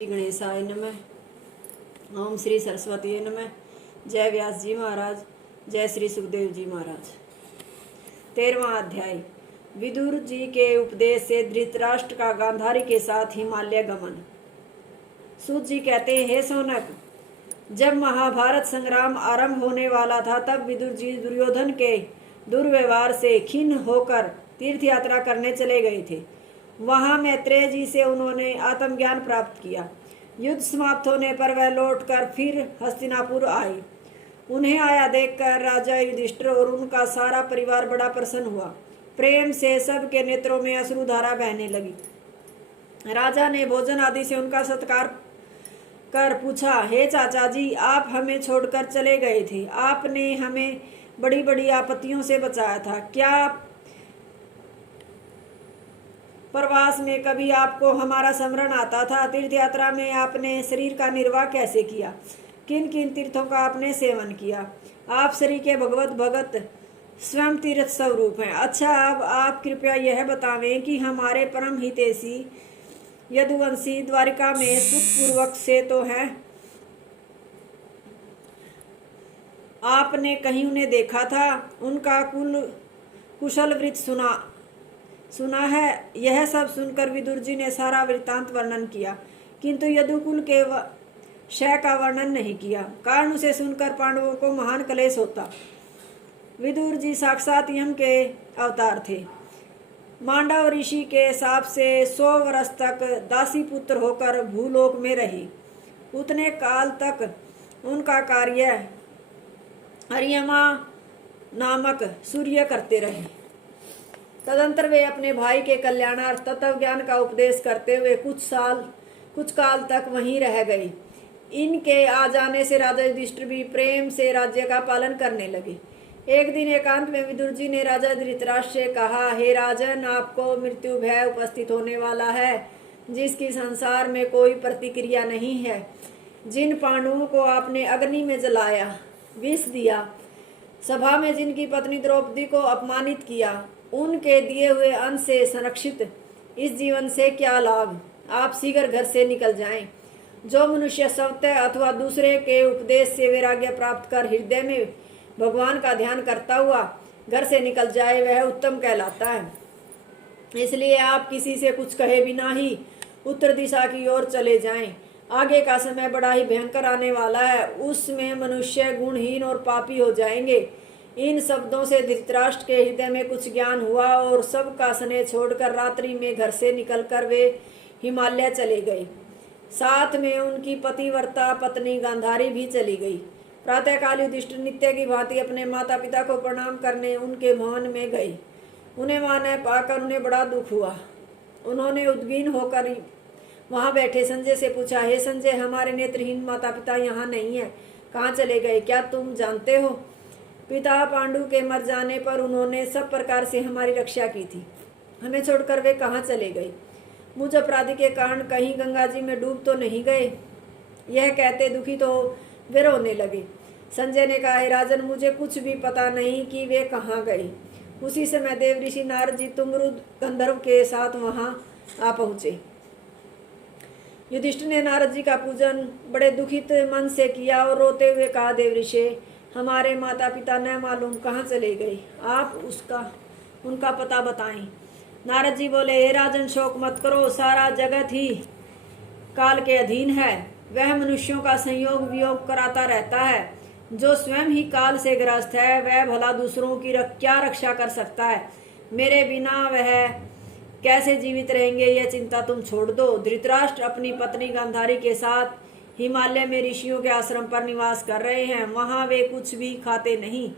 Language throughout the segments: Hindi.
श्री गणेशाय नमः। ओम श्री सरस्वती नमः। जय व्यास जी महाराज, जय श्री सुखदेव जी महाराज। 13वां अध्याय। विदुर जी के उपदेश से धृतराष्ट्र का गांधारी के साथ हिमालय गमन। सूत जी कहते हैं, हे सोनक, जब महाभारत संग्राम आरंभ होने वाला था तब विदुर जी दुर्योधन के दुर्व्यवहार से खिन्न होकर तीर्थ यात्रा करने चले गए थे। वहां मैत्रेय जी से उन्होंने आत्मज्ञान प्राप्त किया। युद्ध समाप्त होने पर वह लौटकर फिर हस्तिनापुर आए। उन्हें आया देखकर राजा युधिष्ठिर और उनका सारा परिवार बड़ा प्रसन्न हुआ। प्रेम से सबके नेत्रों में अश्रुधारा बहने लगी। राजा ने भोजन आदि से उनका सत्कार कर पूछा, हे चाचा जी, आप हमें छोड़कर चले गए थे। आपने हमें बड़ी बड़ी आपत्तियों से बचाया था। क्या प्रवास में कभी आपको हमारा स्मरण आता था? तीर्थ यात्रा में आपने शरीर का निर्वाह कैसे किया? किन किन तीर्थों का आपने सेवन किया? आप श्री के भगवत भगत स्वयं तीर्थ स्वरूप हैं। अच्छा, अब आप कृपया यह बतावें कि हमारे परम हितैषी यदुवंशी द्वारिका में सुखपूर्वक से तो हैं? आपने कहीं उन्हें देखा था? उनका कुशल वृत्त सुना है? यह सब सुनकर विदुर जी ने सारा वृत्तांत वर्णन किया, किंतु यदुकुल के क्षय का वर्णन नहीं किया। कारण उसे सुनकर पांडवों को महान क्लेश होता। विदुर जी साक्षात यम के अवतार थे। मांडव ऋषि के शाप से 100 वर्ष तक दासी पुत्र होकर भूलोक में रही। उतने काल तक उनका कार्य अर्यमा नामक सूर्य करते रहे। तदंतर वे अपने भाई के कल्याणार्थ तत्व ज्ञान का उपदेश करते हुए कुछ काल तक वहीं रह गए। इनके आ जाने से राजा युधिष्ठिर भी प्रेम से राज्य का पालन करने लगे। एक दिन एकांत में विदुर जी ने राजा धृतराष्ट्र से कहा, हे राजन, आपको मृत्यु भय उपस्थित होने वाला है, जिसकी संसार में कोई प्रतिक्रिया नहीं है। जिन पांडवों को आपने अग्नि में जलाया, विष दिया, सभा में जिनकी पत्नी द्रौपदी को अपमानित किया, उनके दिए हुए अन्न से संरक्षित इस जीवन से क्या लाभ? आप शीघ्र घर से निकल जाएं। जो मनुष्य स्वतः अथवा दूसरे के उपदेश से वैराग्य प्राप्त कर हृदय में भगवान का ध्यान करता हुआ घर से निकल जाए, वह उत्तम कहलाता है। इसलिए आप किसी से कुछ कहे बिना ही उत्तर दिशा की ओर चले जाएं। आगे का समय बड़ा ही भयंकर आने वाला है। उसमें मनुष्य गुणहीन और पापी हो जाएंगे। इन शब्दों से धृतराष्ट्र के हृदय में कुछ ज्ञान हुआ और सब का स्नेह छोड़कर रात्रि में घर से निकलकर वे हिमालय चले गए। साथ में उनकी पतिव्रता पत्नी गांधारी भी चली गई। प्रातःकाल युधिष्ठिर नित्य की भांति अपने माता पिता को प्रणाम करने उनके भवन में गए। उन्हें वहां न पाकर उन्हें बड़ा दुख हुआ। उन्होंने उद्विग्न होकर वहां बैठे संजय से पूछा, हे संजय, हमारे नेत्रहीन माता पिता यहाँ नहीं है, कहाँ चले गए? क्या तुम जानते हो? पिता पांडु के मर जाने पर उन्होंने सब प्रकार से हमारी रक्षा की थी। हमें छोड़कर वे कहाँ चले गए? मुझ अपराधी के कारण कहीं गंगा जी में डूब तो नहीं गए? यह कहते दुखी तो वे रोने लगे। संजय ने कहा, हे राजन, मुझे कुछ भी पता नहीं कि वे कहाँ गए। उसी समय देव ऋषि नारद जी तुंगरुद गंधर्व के साथ वहां आ पहुंचे। युधिष्ठिर ने नारद जी का पूजन बड़े दुखित मन से किया और रोते हुए कहा, देव ऋषि, हमारे माता पिता न मालूम कहाँ चले गए, आप उनका पता बताएं। नारद जी बोले, हे राजन, शोक मत करो, सारा जगत ही काल के अधीन है। वह मनुष्यों का संयोग वियोग कराता रहता है। जो स्वयं ही काल से ग्रस्त है, वह भला दूसरों की क्या रक्षा कर सकता है? मेरे बिना वह कैसे जीवित रहेंगे, यह चिंता तुम छोड़ दो। धृतराष्ट्र अपनी पत्नी गांधारी के साथ हिमालय में ऋषियों के आश्रम पर निवास कर रहे हैं। वहां वे कुछ भी खाते नहीं,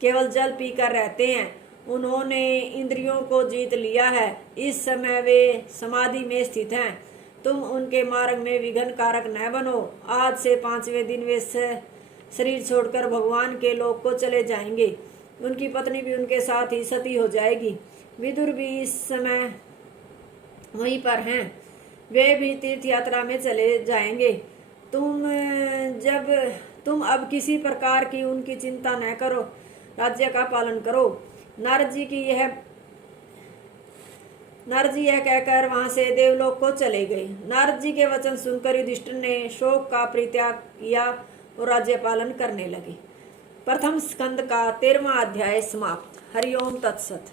केवल जल पीकर रहते हैं। उन्होंने इंद्रियों को जीत लिया है। इस समय वे समाधि में स्थित हैं। तुम उनके मार्ग में विघ्न कारक न बनो। आज से 5वें दिन वे शरीर छोड़कर भगवान के लोक को चले जाएंगे। उनकी पत्नी भी उनके साथ ही सती हो जाएगी। विदुर भी इस समय वहीं पर हैं। वे भी तीर्थ यात्रा में चले जाएंगे। तुम अब किसी प्रकार की उनकी चिंता न करो, राज्य का पालन करो। नारद जी की यह नारद जी यह कहकर वहां से देवलोक को चले गए। नारद जी के वचन सुनकर युधिष्ठिर ने शोक का परित्याग किया और राज्य पालन करने लगे। प्रथम स्कंद का 13वां अध्याय समाप्त। हरिओम तत्सत।